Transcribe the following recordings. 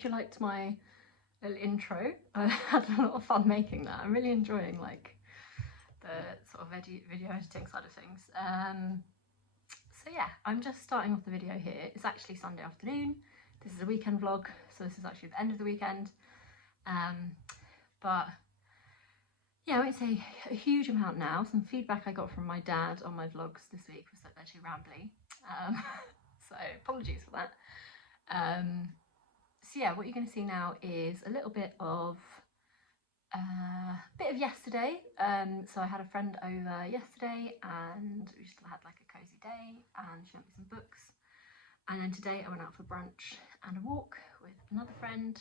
hope you liked my little intro. I had a lot of fun making that. I'm really enjoying like the sort of video editing side of things. So yeah, I'm just starting off the video here. It's actually Sunday afternoon. This is a weekend vlog, so this is actually the end of the weekend. But yeah, I won't say a huge amount now. Some feedback I got from my dad on my vlogs this week was that they're too rambly. So apologies for that. So yeah, what you're going to see now is a little bit of yesterday. So I had a friend over yesterday and we just had like a cozy day and she showed me some books. And then today I went out for brunch and a walk with another friend.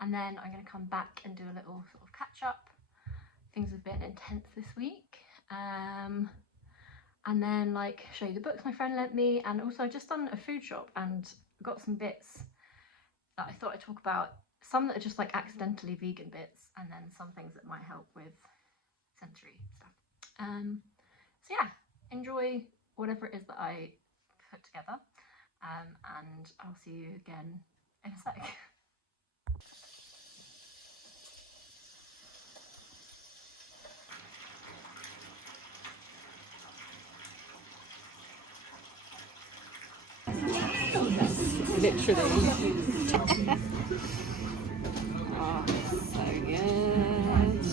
And then I'm going to come back and do a little sort of catch up. Things have been intense this week. And then like show you the books my friend lent me, and also I've just done a food shop and got some bits that I thought I'd talk about. Some that are just like accidentally vegan bits, and then some things that might help with sensory stuff. So yeah, enjoy whatever it is that I put together, and I'll see you again in a sec. Literally. Oh, so good.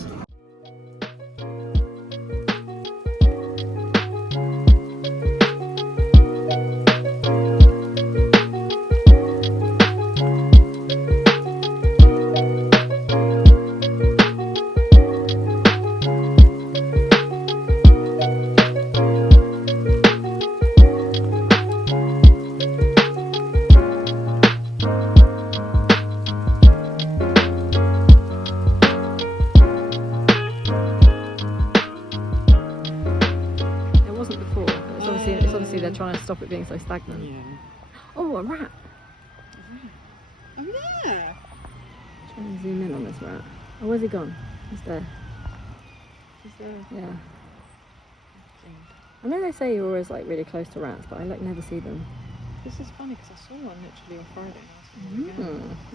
They're trying to stop it being so stagnant. Yeah. Oh, a rat! Oh yeah! Trying to zoom in on this rat. Oh, where's he gone? He's there. He's there. Yeah. I know they say you're always like really close to rats, but I like never see them. This is funny because I saw one literally on Friday.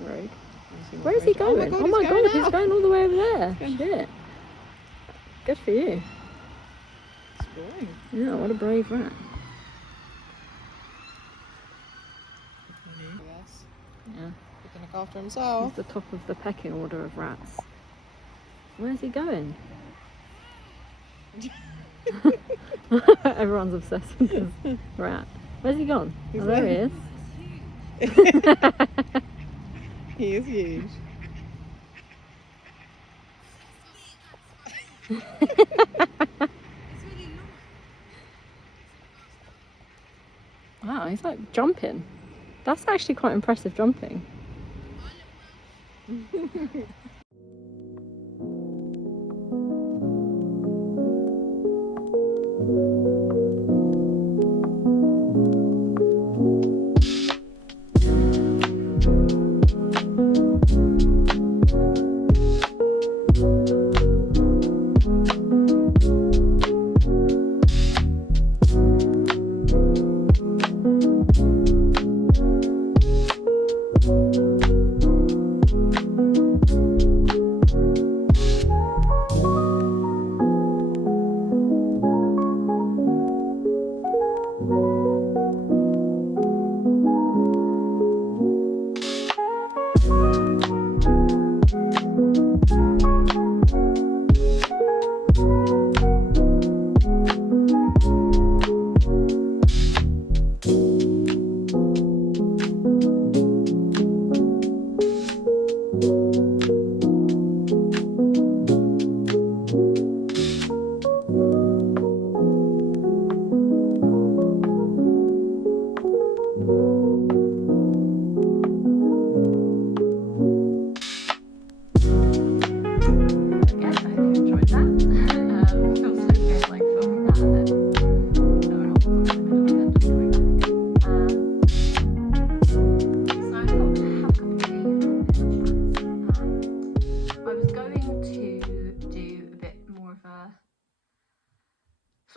Rogue. Where is he going? Oh my god, he's going all the way over there. Shit. Good for you. Exploring. Yeah, what a brave rat. Yeah. He can look after himself. He's the top of the pecking order of rats. Where's he going? Everyone's obsessed with this rat. Where's he gone? Oh, there he is. He is huge. Wow, he's like jumping. That's actually quite impressive jumping.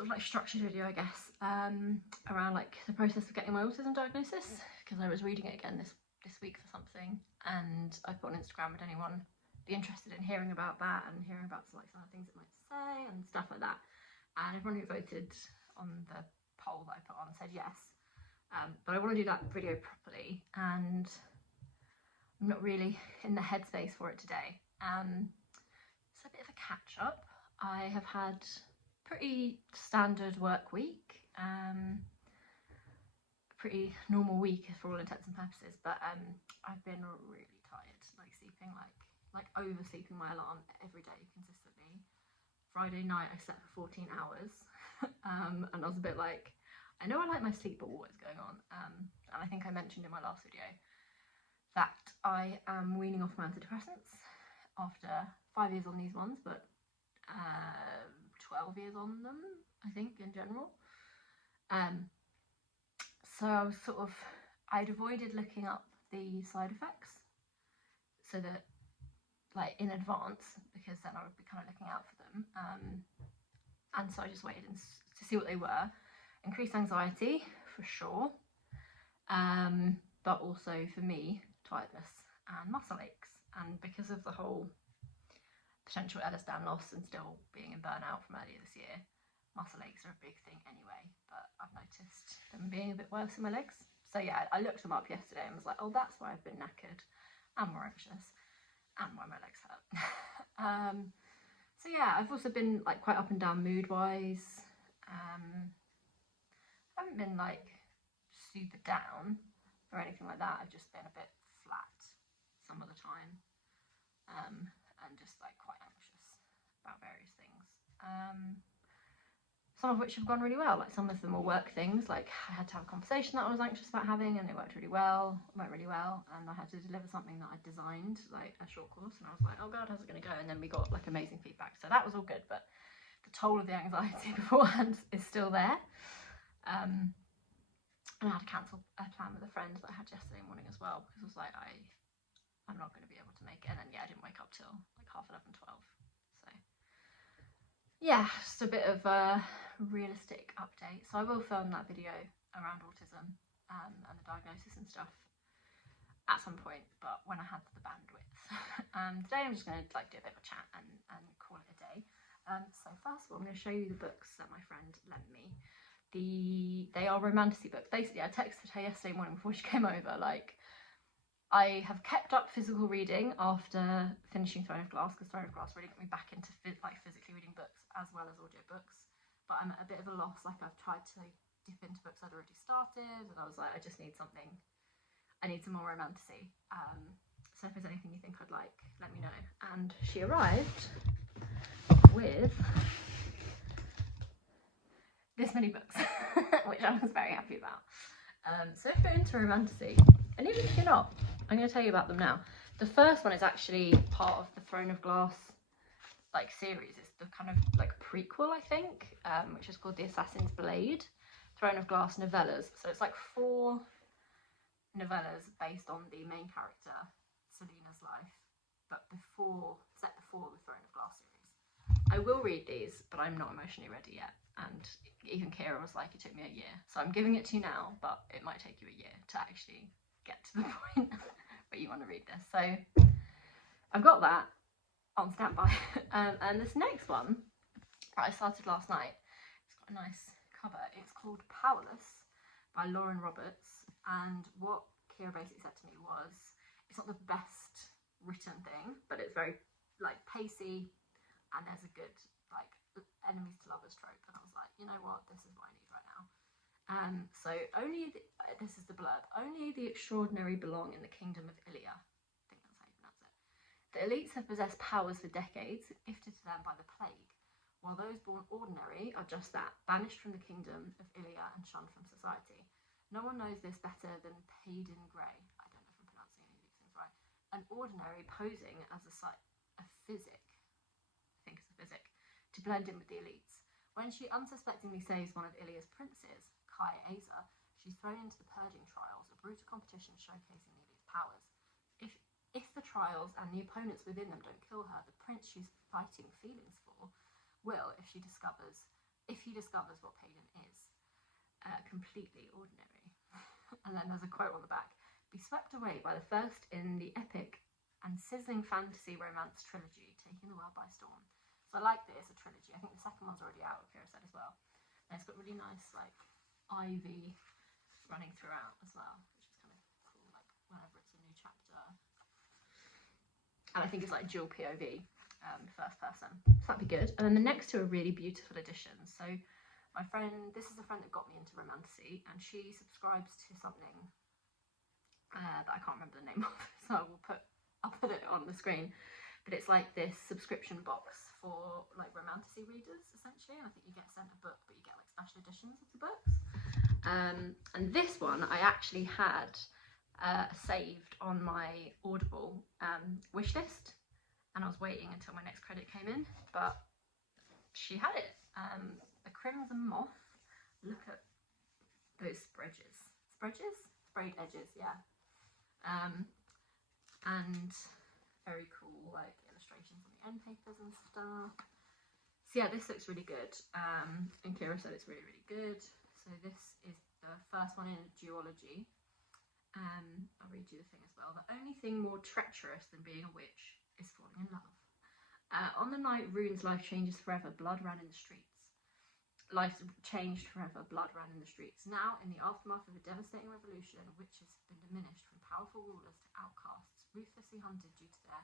sort of like structured video, I guess, around like the process of getting my autism diagnosis, because I was reading it again this week for something, and I put on Instagram, would anyone be interested in hearing about that and hearing about some of the things it might say and stuff like that. And everyone who voted on the poll that I put on said yes. But I want to do that video properly, and I'm not really in the headspace for it today. It's a bit of a catch up. I have had a pretty standard work week, a pretty normal week for all intents and purposes, but I've been really tired, like sleeping, like oversleeping my alarm every day consistently. Friday night I slept for 14 hours, and I was a bit like, I know I like my sleep, but what is going on? And I think I mentioned in my last video that I am weaning off my antidepressants after 5 years on these ones, but 12 years on them, I think, in general. So I was I'd avoided looking up the side effects so that, like, in advance, because then I would be kind of looking out for them. And so I just waited to see what they were. Increased anxiety, for sure, but also for me, tiredness and muscle aches. And because of the whole potential Ehlers-Danlos loss and still being in burnout from earlier this year, muscle aches are a big thing anyway, but I've noticed them being a bit worse in my legs. So yeah, I looked them up yesterday and was like, oh, that's why I've been knackered and more anxious and why my legs hurt. So yeah, I've also been like quite up and down mood wise. I haven't been like super down or anything like that. I've just been a bit flat some of the time, and just like quite anxious about various things. Some of which have gone really well. Like some of them were work things. Like I had to have a conversation that I was anxious about having, and it went really well. And I had to deliver something that I designed, like a short course, and I was like, oh god, how's it going to go? And then we got like amazing feedback, so that was all good. But the toll of the anxiety beforehand is still there. And I had to cancel a plan with a friend that I had yesterday morning as well, because I was like, I'm not going to be able to make it. And then yeah, I didn't wake up till like 11:30, 12. So yeah, just a bit of a realistic update. So I will film that video around autism and the diagnosis and stuff at some point, but when I have the bandwidth. Today I'm just going to like do a bit of a chat and call it a day. So first of all, I'm going to show you the books that my friend lent me. They are Romantasy books. Basically, I texted her yesterday morning before she came over, like, I have kept up physical reading after finishing Throne of Glass, because Throne of Glass really got me back into physically reading books as well as audiobooks. But I'm at a bit of a loss. Like, I've tried to dip into books I'd already started, and I was like, I just need something. I need some more Romantasy. So if there's anything you think I'd like, let me know. And she arrived with this many books, which I was very happy about. So if you're into Romantasy, and even if you're not, I'm going to tell you about them now. The first one is actually part of the Throne of Glass like series. It's the kind of like prequel, I think, which is called The Assassin's Blade, Throne of Glass novellas. So it's like 4 novellas based on the main character, Selena's life, but set before the Throne of Glass series. I will read these, but I'm not emotionally ready yet. And even Kira was like, it took me a year. So I'm giving it to you now, but it might take you a year to actually get to the point where you want to read this. So I've got that on standby. And this next one that I started last night, it's got a nice cover. It's called Powerless by Lauren Roberts. And what Kira basically said to me was, it's not the best written thing, but it's very like pacey, and there's a good like enemies to lovers trope. And I was like, you know what, this is what I need right now. So this is the blurb. Only the extraordinary belong in the kingdom of Ilia. I think that's how you pronounce it. The elites have possessed powers for decades, gifted to them by the plague, while those born ordinary are just that, banished from the kingdom of Ilia and shunned from society. No one knows this better than Paden Grey. I don't know if I'm pronouncing any of these things right. An ordinary posing as a physic, I think it's a physic, to blend in with the elites. When she unsuspectingly saves one of Ilia's princes, Kai Aza, she's thrown into the purging trials, a brutal competition showcasing the elite's powers. If the trials and the opponents within them don't kill her, the prince she's fighting feelings for will, if he discovers what Paden is, completely ordinary. And then there's a quote on the back. be swept away by the first in the epic and sizzling fantasy romance trilogy, taking the world by storm. So I like that it's a trilogy. I think the second one's already out, Kira said as well. And it's got really nice like ivy running throughout as well, which is kind of cool, like whenever it's a new chapter. And I think it's like dual POV, first person. So that'd be good. And then the next two are really beautiful additions. So my friend, this is a friend that got me into Romantasy, and she subscribes to something that I can't remember the name of, so I'll put it on the screen. But it's like this subscription box for like Romantasy readers, essentially. And I think you get sent a book, but you get like special editions of the books. And this one I actually had saved on my Audible wish list, and I was waiting until my next credit came in, but she had it. The Crimson Moth. Look at those sprayed edges, yeah. And very cool like illustrations on the end papers and stuff. So yeah, this looks really good. And Kira said it's really, really good. So this is the first one in a duology. I'll read you the thing as well. The only thing more treacherous than being a witch is falling in love. On the night Rune's life changes forever, blood ran in the streets. Life changed forever, blood ran in the streets. Now, in the aftermath of a devastating revolution, witches have been diminished from powerful rulers to outcasts, ruthlessly hunted due to their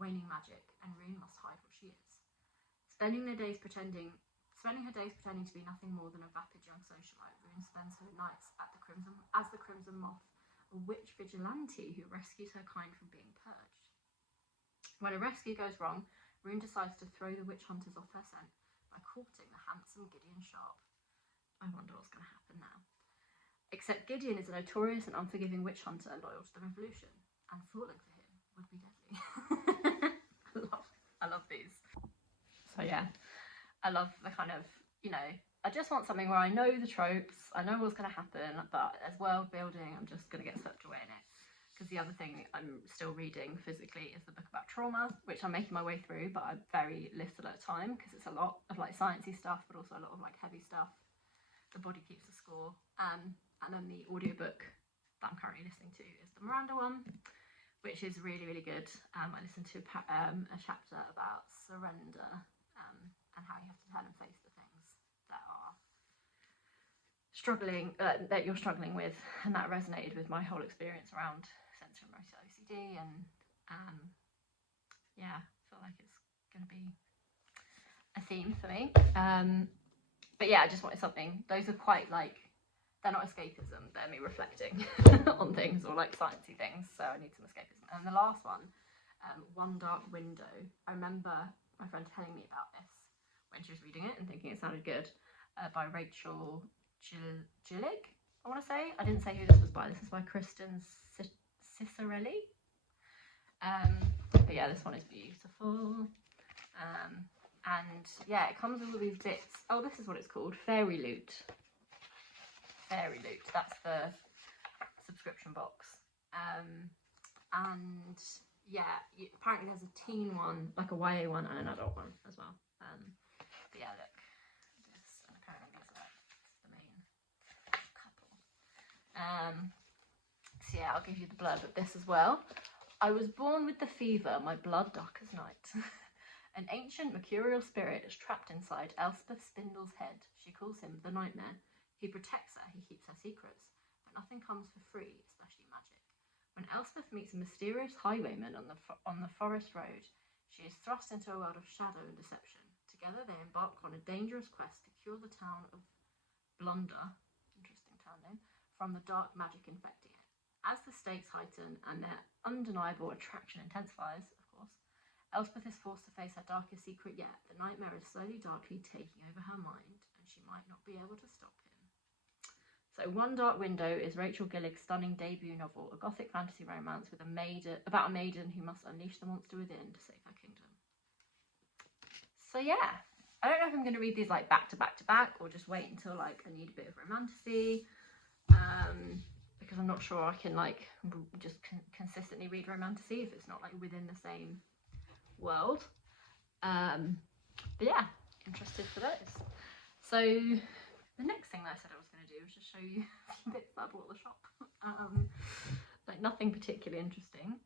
waning magic, and Rune must hide what she is. Spending her days pretending to be nothing more than a vapid young socialite, Rune spends her nights as the Crimson Moth, a witch vigilante who rescues her kind from being purged. When a rescue goes wrong, Rune decides to throw the witch hunters off her scent by courting the handsome Gideon Sharp. I wonder what's going to happen now. Except Gideon is a notorious and unforgiving witch hunter loyal to the revolution, and falling for him would be deadly. I love these. So yeah, I love the kind of, you know, I just want something where I know the tropes, I know what's going to happen, but as world building, I'm just going to get swept away in it. Because the other thing I'm still reading physically is the book about trauma, which I'm making my way through, but I'm very little at a time because it's a lot of like sciencey stuff, but also a lot of like heavy stuff. The body keeps the score. And then the audiobook that I'm currently listening to is the Miranda one, which is really, really good. I listened to a chapter about surrender and how you have to turn and face the things that are struggling, that you're struggling with, and that resonated with my whole experience around sensory motor OCD, and yeah, I feel like it's going to be a theme for me. But yeah, I just wanted something. Those are quite like, they're not escapism, they're me reflecting on things or like sciencey things, so I need some escapism. And the last one, One Dark Window, I remember my friend telling me about this when she was reading it and thinking it sounded good, by Rachel Gillig, I want to say. I didn't say who this was by. This is by Kristen Cicerelli. But yeah, this one is beautiful. And yeah, it comes with all these bits. Oh, this is what it's called, Fairy Loot. Fairy Loot, that's the subscription box. And yeah, apparently there's a teen one, like a YA one, and an adult one as well. But yeah, look, this, and apparently these are like the main couple. So yeah, I'll give you the blurb of this as well. I was born with the fever, my blood dark as night. An ancient mercurial spirit is trapped inside Elspeth Spindle's head. She calls him the Nightmare. He protects her, he keeps her secrets, but nothing comes for free, especially magic. When Elspeth meets a mysterious highwayman on the forest road, she is thrust into a world of shadow and deception. Together they embark on a dangerous quest to cure the town of Blunder, interesting town name, from the dark magic infecting it. As the stakes heighten and their undeniable attraction intensifies, of course, Elspeth is forced to face her darkest secret yet. The nightmare is slowly darkly taking over her mind, and she might not be able to stop him. So One Dark Window is Rachel Gillig's stunning debut novel, a gothic fantasy romance with about a maiden who must unleash the monster within to save her kingdom. So yeah, I don't know if I'm going to read these like back to back to back, or just wait until like I need a bit of Romantasy, because I'm not sure I can like just consistently read Romantasy if it's not like within the same world. But yeah, interested for those. So the next thing that I said I was going to do was just show you a few bits that I bought at the shop. like nothing particularly interesting,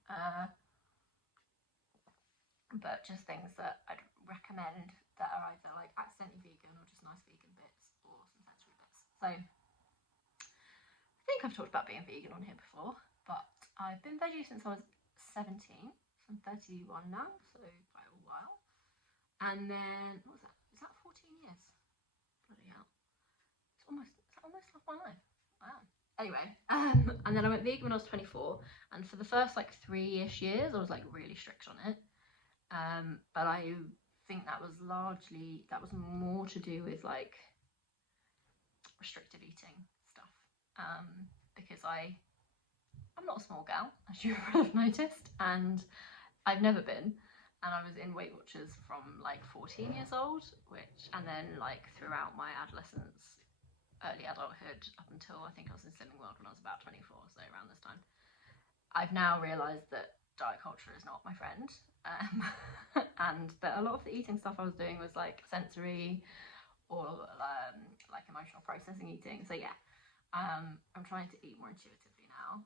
but just things that I'd recommend that are either like accidentally vegan or just nice vegan bits or some sensory bits. So I think I've talked about being vegan on here before, but I've been veggie since I was 17, so I'm 31 now, so quite a while. And then, what was that? Is that 14 years? Bloody hell. It's almost half my life. Wow. Anyway, and then I went vegan when I was 24, and for the first like 3-ish years, I was like really strict on it. But I think that was more to do with like restrictive eating stuff. Because I'm not a small gal, as you have noticed, and I've never been. And I was in Weight Watchers from like 14 years old, and then like throughout my adolescence, early adulthood, up until I think I was in Slimming World when I was about 24, so around this time. I've now realised that diet culture is not my friend, and that a lot of the eating stuff I was doing was like sensory or like emotional processing eating. So yeah, I'm trying to eat more intuitively now,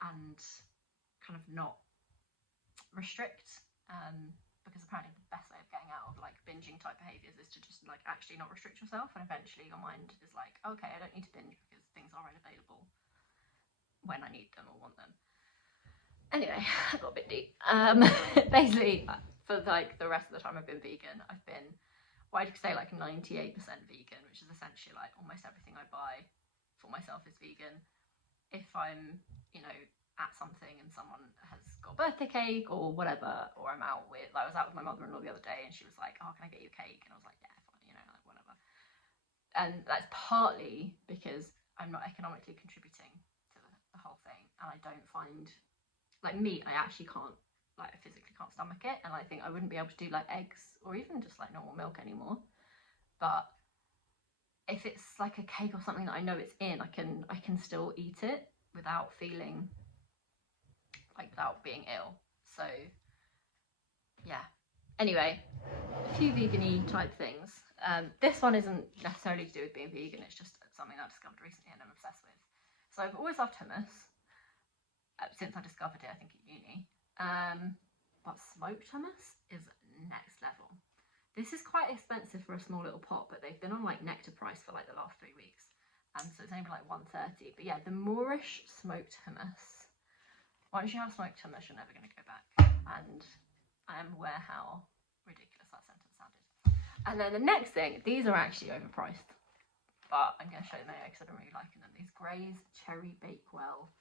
and kind of not restrict, because apparently the best way of getting out of like binging type behaviours is to just like actually not restrict yourself, and eventually your mind is like, okay, I don't need to binge because things are available when I need them or want them. Anyway, I got a bit deep. Basically, for like the rest of the time I've been vegan, I've been, well, I'd say like 98% vegan, which is essentially like almost everything I buy for myself is vegan. If I'm, at something and someone has got a birthday cake or whatever, or I was out with my mother-in-law the other day and she was like, oh, can I get you a cake? And I was like, yeah, fine, like whatever. And that's partly because I'm not economically contributing to the whole thing, and I don't find, like meat, I actually can't, like I physically can't stomach it, and I think I wouldn't be able to do like eggs or even just like normal milk anymore. But if it's like a cake or something that I know it's in, I can still eat it without feeling like, without being ill. So yeah, anyway, a few vegan-y type things. This one isn't necessarily to do with being vegan, it's just something I discovered recently and I'm obsessed with. So I've always loved hummus, since I discovered it, I think, at uni. But smoked hummus is next level. This is quite expensive for a small little pot, but they've been on like nectar price for like the last 3 weeks. So it's only like $1.30. But yeah, the Moorish smoked hummus. Once you have smoked hummus, you're never going to go back. And I am aware how ridiculous that sentence sounded. And then the next thing, these are actually overpriced, but I'm going to show them anyway because I don't really like them. These Gray's Cherry Bakewell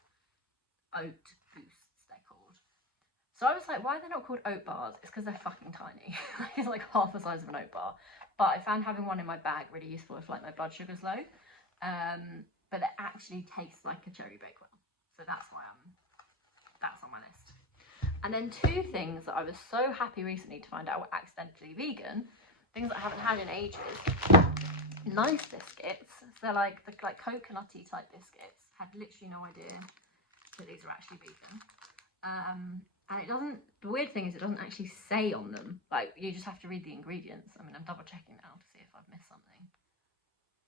oat boosts, they're called. So I was like, why are they not called oat bars? It's because they're fucking tiny. It's like half the size of an oat bar. But I found having one in my bag really useful if like my blood sugar's low. But it actually tastes like a Cherry Bakewell, so that's why that's on my list. And then 2 things that I was so happy recently to find out were accidentally vegan, things that I haven't had in ages. Nice biscuits. So they're like coconutty type biscuits. Had literally no idea that these are actually vegan. And the weird thing is it doesn't actually say on them, like you just have to read the ingredients. I mean, I'm double checking now to see if I've missed something.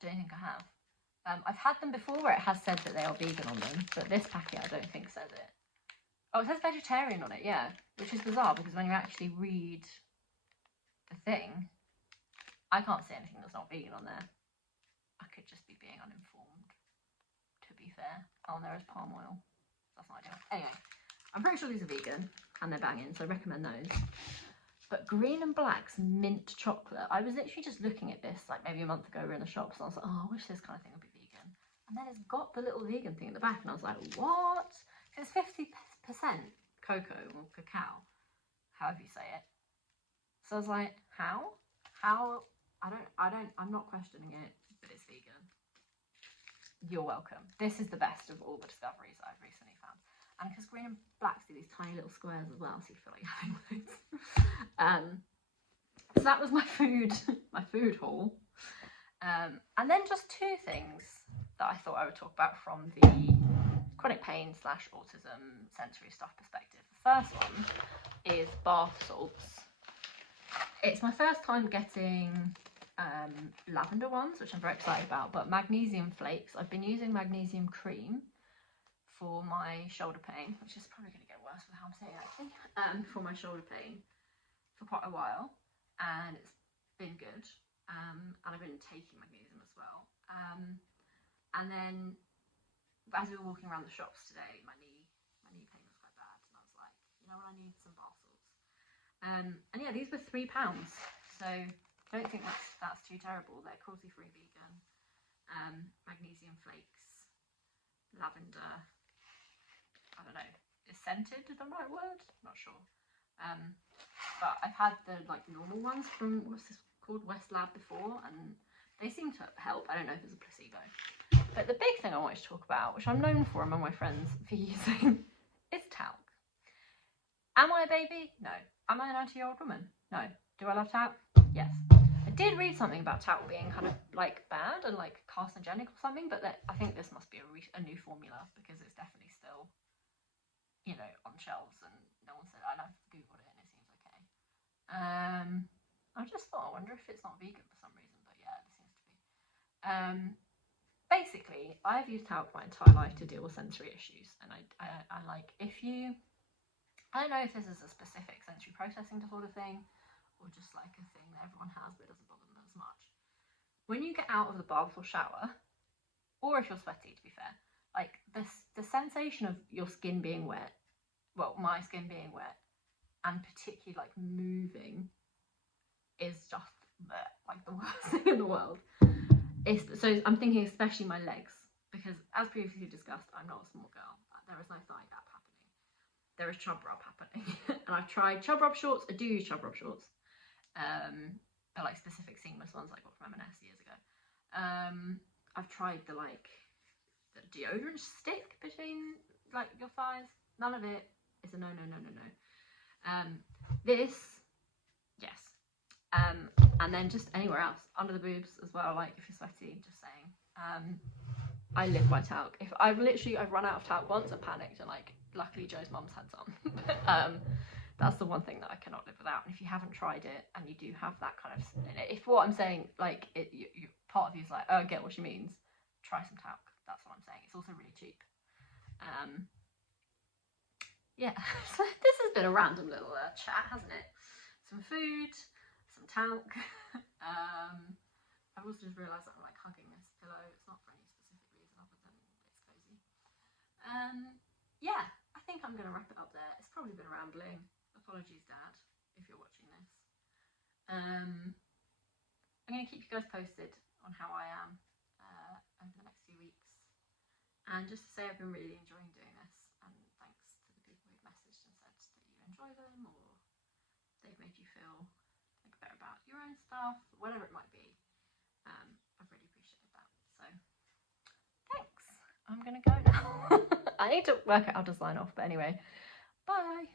Don't think I have. I've had them before where it has said that they are vegan on them, but this packet I don't think says it. Oh, it says vegetarian on it, yeah, which is bizarre because when you actually read the thing, I can't see anything that's not vegan on there. I could just be being uninformed, to be fair. Oh, and there is palm oil. That's not ideal. Anyway, I'm pretty sure these are vegan and they're banging, so I recommend those. But Green and Black's mint chocolate, I was literally just looking at this like maybe a month ago. We were in the shops and I was like, oh, I wish this kind of thing would be vegan. And then it's got the little vegan thing in the back and I was like, what? It's 50% cocoa or cacao, however you say it. So I was like, how? I'm not questioning it, but it's vegan. You're welcome. This is the best of all the discoveries I've recently found. And because Green and Blacks do these tiny little squares as well, so you feel like you're having loads. So that was my food haul. And then just 2 things that I thought I would talk about from the chronic pain / autism sensory stuff perspective. The first one is bath salts. It's my first time getting lavender ones, which I'm very excited about, but magnesium flakes. I've been using magnesium cream for my shoulder pain, which is probably going to get worse with how I'm saying it actually, for my shoulder pain for quite a while, and it's been good. And I've been taking magnesium as well. And then as we were walking around the shops today, my knee pain was quite bad, and I was like, you know what, I need some bath salts. And yeah, these were £3, so I don't think that's too terrible. They're cruelty-free vegan, magnesium flakes, lavender. I don't know, is scented the right word? Not sure. But I've had the like normal ones from, what's this called, West Lab before, and they seem to help. I don't know if it's a placebo. But the big thing I wanted to talk about, which I'm known for among my friends for using, is talc. Am I a baby? No. Am I a 90-year-old woman? No. Do I love talc? Yes. I did read something about talc being kind of like bad and like carcinogenic or something, but I think this must be a new formula, because it's definitely still, you know, on shelves, and no one said, and I've googled it and it seems okay. I just thought, I wonder if it's not vegan for some reason, but yeah, it seems to be. Basically, I've used talc my entire life to deal with sensory issues, and I like, if you, I don't know if this is a specific sensory processing disorder thing, or just like a thing that everyone has but it doesn't bother them as much. When you get out of the bath or shower, or if you're sweaty, to be fair, like the sensation of your skin being wet, well, my skin being wet, and particularly like moving, is just like the worst thing in the world. So I'm thinking especially my legs, because as previously discussed, I'm not a small girl. There is no thigh gap happening. There is chub rub happening. And I've tried chub rub shorts. I do use chub rub shorts. But like specific seamless ones I got from M&S years ago. I've tried the deodorant stick between like your thighs. None of it is a no. This, yes. And then just anywhere else, under the boobs as well, like if you're sweaty, just saying. I live by talc. If I've run out of talc once and panicked, and like luckily Joe's mum's had some. That's the one thing that I cannot live without. And if you haven't tried it and you do have that kind of, if what I'm saying, like part of you is like, oh, I get what she means, try some talc. That's what I'm saying. It's also really cheap. Yeah, so this has been a random little chat, hasn't it? Some food, some talc. I've also just realised that I'm like hugging this pillow. It's not for any specific reason other than it's cozy. Yeah, I think I'm going to wrap it up there. It's probably been rambling. Apologies, Dad, if you're watching this. I'm going to keep you guys posted on how I am over the next few weeks. And just to say, I've been really enjoying doing this, and thanks to the people who've messaged and said that you enjoy them, or they've made you feel like better about your own stuff, whatever it might be. I've really appreciated that. So thanks. I'm gonna go now. I need to work out how to sign off, but anyway, bye.